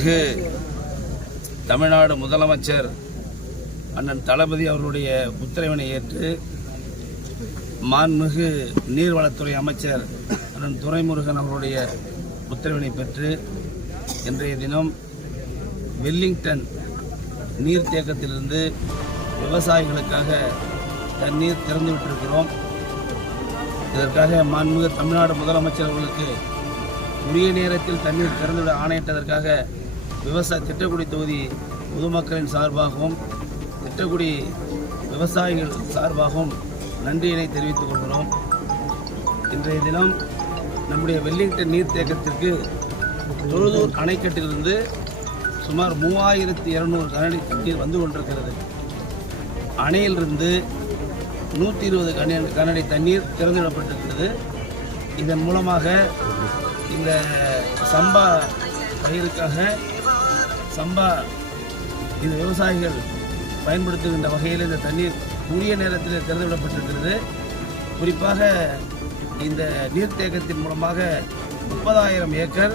மாண்புமிகு தமிழ்நாடு முதலமைச்சர் அண்ணன் தளபதி அவர்களுடைய உத்தரவினை ஏற்று மாண்புமிகு நீர்வளத்துறை அமைச்சர் அண்ணன் துரைமுருகன் அவருடைய உத்தரவினை பெற்று இன்றைய தினம் வெல்லிங்டன் நீர்த்தேக்கத்திலிருந்து விவசாயிகளுக்காக தண்ணீர் திறந்து விட்டிருக்கிறோம். இதற்காக மாண்புமிகு தமிழ்நாடு முதலமைச்சர் அவர்களுக்கு உரிய நேரத்தில் தண்ணீர் திறந்துவிட ஆணையிட்டதற்காக விவசாய திட்டக்குடி தொகுதி பொதுமக்களின் சார்பாகவும் திட்டக்குடி விவசாயிகள் சார்பாகவும் நன்றியினை தெரிவித்துக் கொள்கிறோம். இன்றைய தினம் நம்முடைய வெல்லிங்டன் நீர்த்தேக்கத்திற்கு தொழுதூர் அணைக்கட்டிலிருந்து சுமார் மூவாயிரத்தி இருநூறு கனடி தண்ணீர் வந்து கொண்டிருக்கிறது. அணையிலிருந்து நூற்றி இருபது கன கனடி தண்ணீர் திறந்துவிடப்பட்டிருக்கிறது. இதன் மூலமாக இந்த சம்பா பயிருக்காக சம்பா இந்த விவசாயிகள் பயன்படுத்துகின்ற வகையில் இந்த தண்ணீர் உரிய நேரத்தில் திறந்துவிடப்பட்டிருக்கிறது. குறிப்பாக இந்த நீர்த்தேக்கத்தின் மூலமாக முப்பதாயிரம் ஏக்கர்